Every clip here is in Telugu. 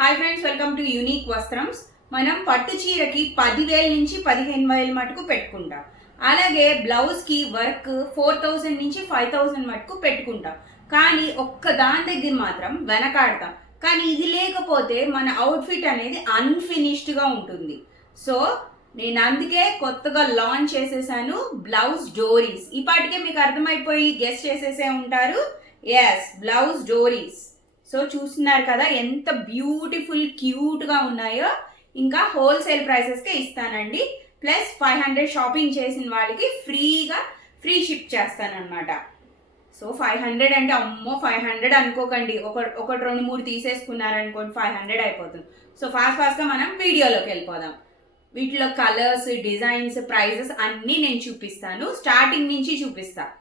Hi friends, welcome to unique Vastrams. మనం పట్టు చీరకి 10,000 నుంచి 15,000 మటుకు పెట్టుకుంటాం. అలాగే బ్లౌజ్కి వర్క్ 4,000 నుంచి 5,000 మటుకు పెట్టుకుంటాం. కానీ ఒక్క దాని దగ్గర మాత్రం వెనకాడతాం. కానీ ఇది లేకపోతే మన అవుట్ఫిట్ అనేది అన్ఫినిష్డ్గా ఉంటుంది. సో నేను అందుకే కొత్తగా లాంచ్ చేసేసాను బ్లౌజ్ డోరీస్. ఇప్పటికే మీకు అర్థమైపోయి గెస్ చేసేసే ఉంటారు. Yes, blouse డోరీస్. సో చూస్తున్నారు కదా ఎంత బ్యూటిఫుల్ క్యూట్గా ఉన్నాయో. ఇంకా హోల్సేల్ ప్రైసెస్కే ఇస్తానండి. ప్లస్ 500 షాపింగ్ చేసిన వాళ్ళకి ఫ్రీ షిప్ చేస్తానన్నమాట. సో 500 అంటే అమ్మో 500 అనుకోకండి. ఒకటి 2-3 తీసేసుకున్నారనుకోండి 500 అయిపోతుంది. సో ఫాస్ట్గా మనం వీడియోలోకి వెళ్ళిపోదాం. వీటిలో కలర్స్, డిజైన్స్, ప్రైజెస్ అన్నీ నేను చూపిస్తాను. స్టార్టింగ్ నుంచి చూపిస్తాను.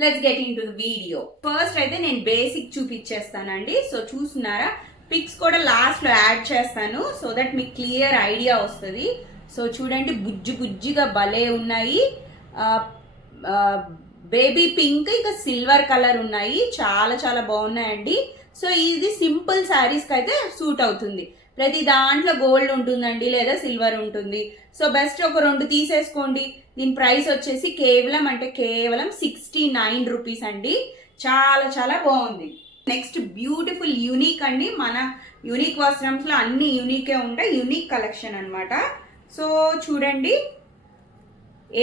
Let's get in to the video. First అయితే నేను బేసిక్ చూపించేస్తానండి. సో చూస్తున్నారా, పిక్స్ కూడా లాస్ట్లో యాడ్ చేస్తాను సో దట్ మీకు క్లియర్ ఐడియా వస్తుంది. సో చూడండి, బుజ్జిగా భలే ఉన్నాయి. బేబీ పింక్ ఇంకా సిల్వర్ కలర్ ఉన్నాయి. చాలా బాగున్నాయండి. సో ఇది సింపుల్ శారీస్కి అయితే సూట్ అవుతుంది. ప్రతి దాంట్లో గోల్డ్ ఉంటుందండి, లేదా సిల్వర్ ఉంటుంది. సో బెస్ట్ ఒక 2 తీసేసుకోండి. దీని ప్రైస్ వచ్చేసి కేవలం 69 రూపీస్ అండి. చాలా బాగుంది. నెక్స్ట్ బ్యూటిఫుల్ యూనిక్ అండి. మన యూనిక్ వస్త్రంస్లో అన్ని యూనికే ఉంటాయి. యూనిక్ కలెక్షన్ అనమాట. సో చూడండి,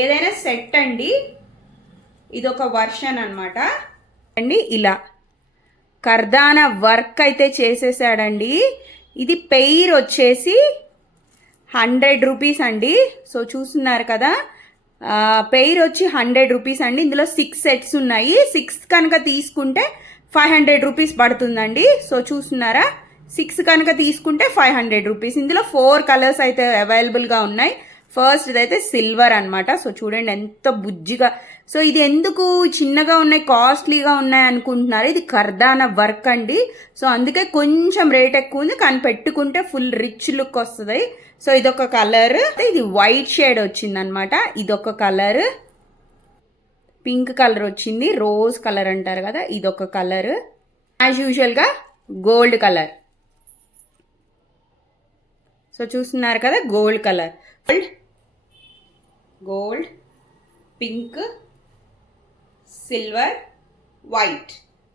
ఏదైనా సెట్ అండి. ఇదొక వర్షన్ అనమాట అండి. ఇలా కర్దానా వర్క్ అయితే చేసేసాడండి. ఇది పెయిర్ వచ్చేసి 100 రూపీస్ అండి. సో చూస్తున్నారు కదా, పెయిర్ వచ్చి 100 రూపీస్ అండి. ఇందులో 6 సెట్స్ ఉన్నాయి. 6 కనుక తీసుకుంటే 500 రూపీస్ పడుతుందండి. సో చూస్తున్నారా, 6 కనుక తీసుకుంటే 500 రూపీస్. ఇందులో 4 కలర్స్ అయితే అవైలబుల్గా ఉన్నాయి. ఫస్ట్ అయితే సిల్వర్ అనమాట. సో చూడండి ఎంత బుజ్జిగా. సో ఇది ఎందుకు చిన్నగా ఉన్నాయి, కాస్ట్లీగా ఉన్నాయి అనుకుంటున్నారు. ఇది కర్దానా వర్క్ అండి. సో అందుకే కొంచెం రేట్ ఎక్కువ ఉంది, కానీ పెట్టుకుంటే ఫుల్ రిచ్ లుక్ వస్తుంది. సో ఇదొక కలర్. ఇది వైట్ షేడ్ వచ్చింది అనమాట. ఇదొక కలర్, పింక్ కలర్ వచ్చింది, రోజ్ కలర్ అంటారు కదా, ఇదొక కలర్. యాజ్ యూజువల్గా గోల్డ్ కలర్. సో చూస్తున్నారు కదా, gold colour, gold, pink, silver, white.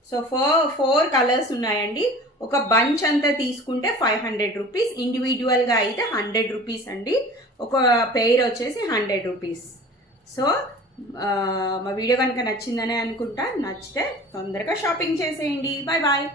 So 4 colours ఉన్నాయండి. ఒక బంచ్ అంతా తీసుకుంటే 500 రూపీస్. ఇండివిజువల్గా అయితే 100 రూపీస్ అండి. ఒక పెయిర్ వచ్చేసి 100 రూపీస్. సో మా వీడియో కనుక నచ్చిందనే అనుకుంటా. నచ్చితే తొందరగా షాపింగ్ చేసేయండి. బాయ్.